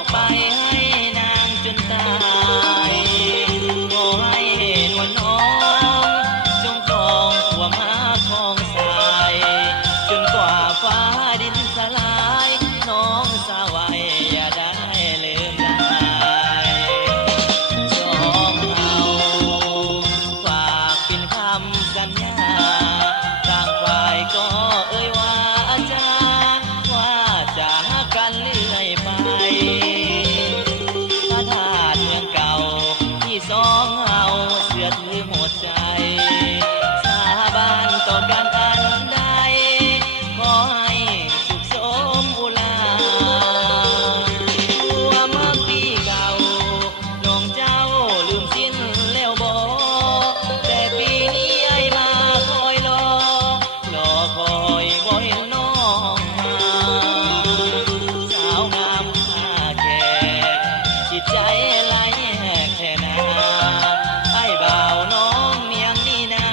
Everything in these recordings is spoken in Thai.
อกไปให้นางจนตายขอให้นวลน้องจงครองความรักของสายจนกว่าฟ้าดินสลายน้องสาวไว้อย่าได้ลืมได้สองเอาฝากเป็นคำสัญญาต่างฝ่ายก็เอ่ยว่าจะหักกันเรื่อยไปพระธาตุเมืองเก่าที่สองเอาเสือถือหมดใจสาบานต่อกันอันใดขอให้สุขสมอุลาตัวมักปีเก่าน้องเจ้าลืมสิ้นแล้วบ่แต่ปีนี้ไอ้มาคอยรอคอยบ่เห็นน้องจิตใจไหลแค่นาไอ้บ่าวน้องเมียงนี่นา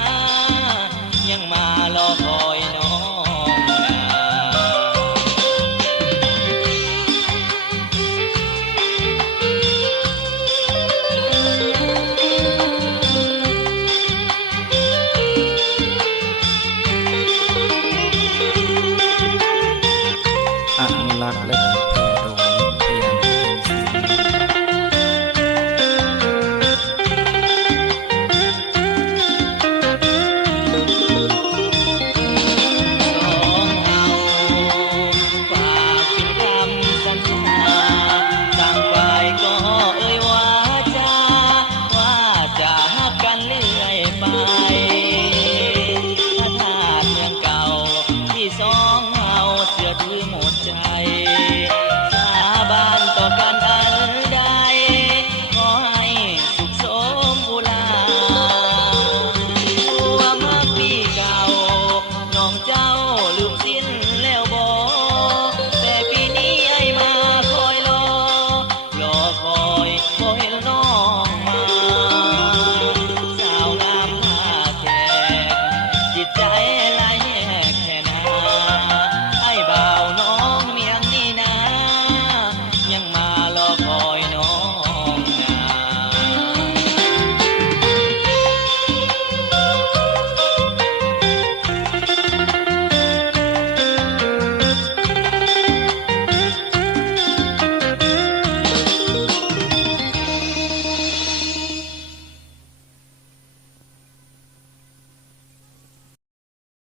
ยังมารอคอยน้องอนุรักษ์และ